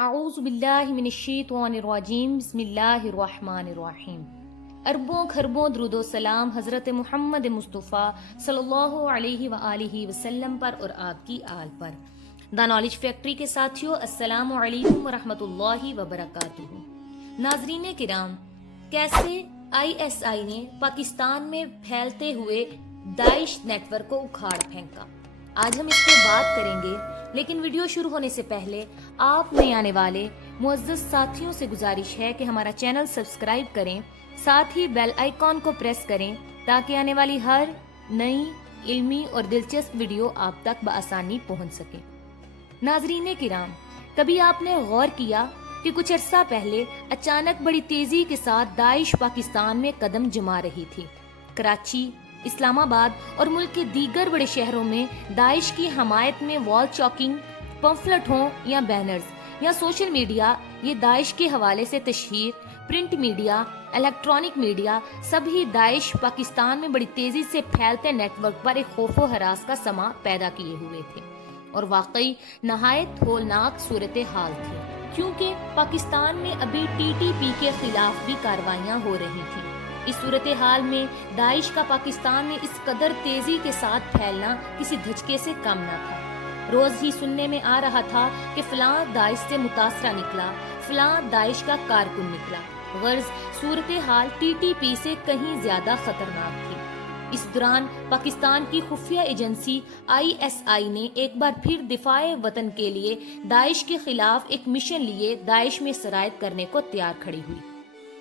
اعوذ باللہ من الشیطان الرجیم بسم اللہ الرحمن الرحیم۔ اربوں خربوں درود و سلام حضرت محمد مصطفیٰ صلی اللہ علیہ وآلہ وسلم پر اور آپ کی آل پر۔ دا نالج فیکٹری کے ساتھیوں، السلام علیکم ورحمۃ اللہ وبرکاتہ۔ ناظرین کرام، کیسے ISI نے پاکستان میں پھیلتے ہوئے داعش نیٹ ورک کو اکھاڑ پھینکا، آج ہم اس پہ بات کریں گے۔ لیکن ویڈیو شروع ہونے سے پہلے آپ میں آنے والے معزز ساتھیوں سے گزارش ہے کہ ہمارا چینل سبسکرائب کریں، ساتھ ہی بیل آئیکن کو پریس کریں تاکہ آنے والی ہر نئی علمی اور دلچسپ ویڈیو آپ تک بآسانی پہنچ سکے۔ ناظرین کرام، کبھی آپ نے غور کیا کہ کچھ عرصہ پہلے اچانک بڑی تیزی کے ساتھ داعش پاکستان میں قدم جما رہی تھی؟ کراچی، اسلام آباد اور ملک کے دیگر بڑے شہروں میں داعش کی حمایت میں وال چاکنگ، پمفلٹ ہوں یا بینرز یا سوشل میڈیا، یہ داعش کے حوالے سے تشہیر، پرنٹ میڈیا، الیکٹرانک میڈیا، سب ہی داعش پاکستان میں بڑی تیزی سے پھیلتے نیٹ ورک پر ایک خوف و ہراس کا سما پیدا کیے ہوئے تھے، اور واقعی نہایت ہولناک صورتحال تھی، کیونکہ پاکستان میں ابھی TTP کے خلاف بھی کارروائیاں ہو رہی تھیں۔ اس صورتحال میں داعش کا پاکستان میں اس قدر تیزی کے ساتھ پھیلنا کسی دھچکے سے کم نہ تھا۔ روز ہی سننے میں آ رہا تھا کہ فلاں داعش سے متاثرہ نکلا، فلاں داعش کا کارکن نکلا، غرض صورتحال TTP سے کہیں زیادہ خطرناک تھی۔ اس دوران پاکستان کی خفیہ ایجنسی ISI نے ایک بار پھر دفاع وطن کے لیے داعش کے خلاف ایک مشن لیے داعش میں سرایت کرنے کو تیار کھڑی ہوئی۔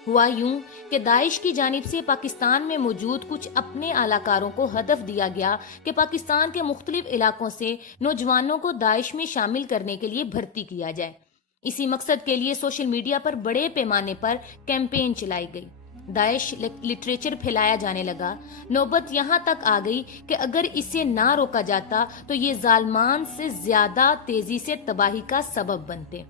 ہوا یوں کہ داعش کی جانب سے پاکستان میں موجود کچھ اپنے اعلی کاروں کو ہدف دیا گیا کہ پاکستان کے مختلف علاقوں سے نوجوانوں کو داعش میں شامل کرنے کے لیے بھرتی کیا جائے۔ اسی مقصد کے لیے سوشل میڈیا پر بڑے پیمانے پر کیمپین چلائی گئی، داعش لٹریچر پھیلایا جانے لگا۔ نوبت یہاں تک آ گئی کہ اگر اسے نہ روکا جاتا تو یہ ظالمان سے زیادہ تیزی سے تباہی کا سبب بنتے۔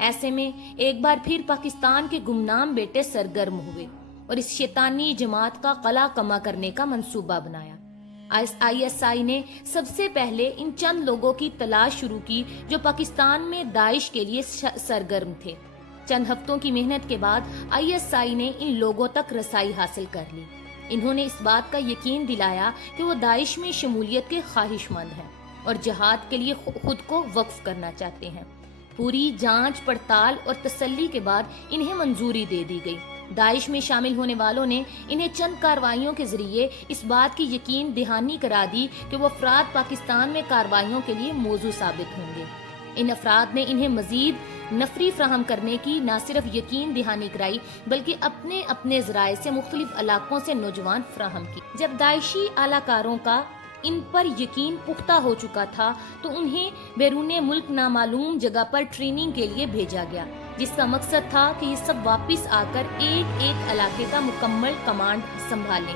ایسے میں ایک بار پھر پاکستان کے گمنام بیٹے سرگرم ہوئے اور اس شیطانی جماعت کا قلع کما کرنے کا منصوبہ بنایا۔ ISI نے سب سے پہلے ان چند لوگوں کی تلاش شروع کی جو پاکستان میں داعش کے لیے سرگرم تھے۔ چند ہفتوں کی محنت کے بعد ISI نے ان لوگوں تک رسائی حاصل کر لی۔ انہوں نے اس بات کا یقین دلایا کہ وہ داعش میں شمولیت کے خواہش مند ہیں اور جہاد کے لیے خود کو وقف کرنا چاہتے ہیں۔ پوری جانچ پڑتال اور تسلی کے بعد انہیں منظوری دے دی گئی۔ داعش میں شامل ہونے والوں نے انہیں چند کارروائیوں کے ذریعے اس بات کی یقین دہانی کرا دی کہ وہ افراد پاکستان میں کارروائیوں کے لیے موزوں ثابت ہوں گے۔ ان افراد نے انہیں مزید نفری فراہم کرنے کی نہ صرف یقین دہانی کرائی بلکہ اپنے ذرائع سے مختلف علاقوں سے نوجوان فراہم کی۔ جب داعشی اعلی کاروں کا ان پر یقین پختہ ہو چکا تھا تو انہیں بیرون ملک نامعلوم جگہ پر ٹریننگ کے لیے بھیجا گیا، جس کا مقصد تھا کہ یہ سب واپس آ کر ایک ایک علاقے کا مکمل کمانڈ سنبھالیں۔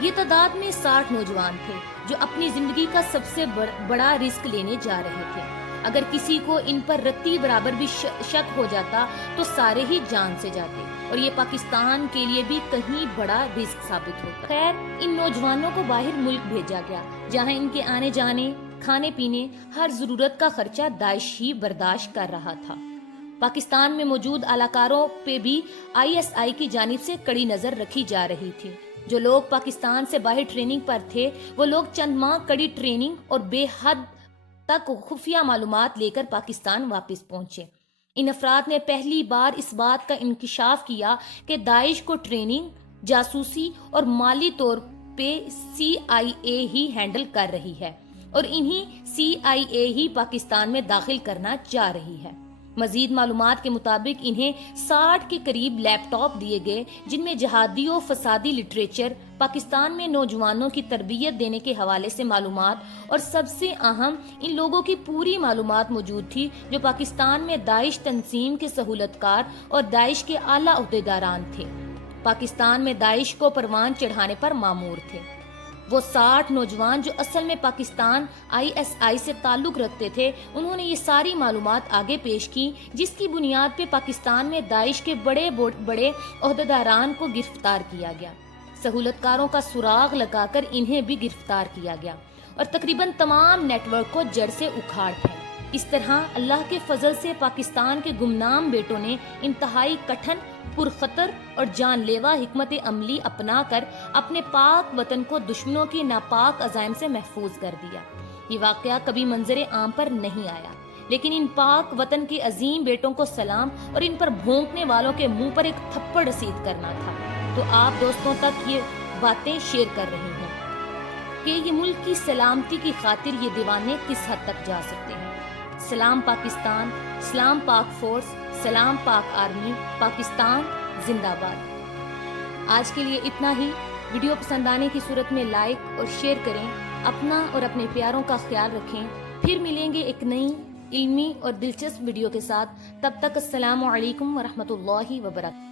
یہ تعداد میں 60 نوجوان تھے جو اپنی زندگی کا سب سے بڑا رسک لینے جا رہے تھے۔ اگر کسی کو ان پر رتی برابر بھی شک ہو جاتا تو سارے ہی جان سے جاتے، اور یہ پاکستان کے لیے بھی کہیں بڑا رسک ثابت ہوتا۔ خیر، ان نوجوانوں کو باہر ملک بھیجا گیا جہاں ان کے آنے جانے، کھانے پینے، ہر ضرورت کا خرچہ داعش ہی برداشت کر رہا تھا۔ پاکستان میں موجود اعلی کاروں پہ بھی ISI کی جانب سے کڑی نظر رکھی جا رہی تھی۔ جو لوگ پاکستان سے باہر ٹریننگ پر تھے وہ لوگ چند ماہ کڑی ٹریننگ اور بے حد تک خفیہ معلومات لے کر پاکستان واپس پہنچے۔ ان افراد نے پہلی بار اس بات کا انکشاف کیا کہ داعش کو ٹریننگ، جاسوسی اور مالی طور پہ CIA ہی ہینڈل کر رہی ہے، اور انہی CIA ہی پاکستان میں داخل کرنا چاہ رہی ہے۔ مزید معلومات کے مطابق انہیں 60 کے قریب لیپ ٹاپ دیے گئے جن میں جہادی و فسادی لٹریچر، پاکستان میں نوجوانوں کی تربیت دینے کے حوالے سے معلومات، اور سب سے اہم ان لوگوں کی پوری معلومات موجود تھی جو پاکستان میں داعش تنظیم کے سہولت کار اور داعش کے اعلیٰ عہدیداران تھے، پاکستان میں داعش کو پروان چڑھانے پر مامور تھے۔ وہ 60 نوجوان جو اصل میں پاکستان ISI سے تعلق رکھتے تھے، انہوں نے یہ ساری معلومات آگے پیش کی، جس کی بنیاد پہ پاکستان میں داعش کے بڑے عہدیداران کو گرفتار کیا گیا، سہولت کاروں کا سراغ لگا کر انہیں بھی گرفتار کیا گیا، اور تقریباً تمام نیٹ ورک کو جڑ سے اکھاڑ پھینکا۔ اس طرح اللہ کے فضل سے پاکستان کے گمنام بیٹوں نے انتہائی کٹھن، پرخطر اور جان لیوا حکمت عملی اپنا کر اپنے پاک وطن کو دشمنوں کی ناپاک عزائم سے محفوظ کر دیا۔ یہ واقعہ کبھی منظر عام پر نہیں آیا، لیکن ان پاک وطن کے عظیم بیٹوں کو سلام اور ان پر بھونکنے والوں کے منہ پر ایک تھپڑ رسید کرنا تھا۔ تو آپ دوستوں تک یہ باتیں شیئر کر رہی ہیں کہ یہ ملک کی سلامتی کی خاطر یہ دیوانے کس حد تک جا سکتے ہیں۔ سلام پاکستان، سلام پاک فورس، سلام پاک آرمی، پاکستان زندہ باد۔ آج کے لیے اتنا ہی۔ ویڈیو پسند آنے کی صورت میں لائک اور شیئر کریں۔ اپنا اور اپنے پیاروں کا خیال رکھیں۔ پھر ملیں گے ایک نئی علمی اور دلچسپ ویڈیو کے ساتھ۔ تب تک السلام علیکم ورحمۃ اللہ وبرکاتہ۔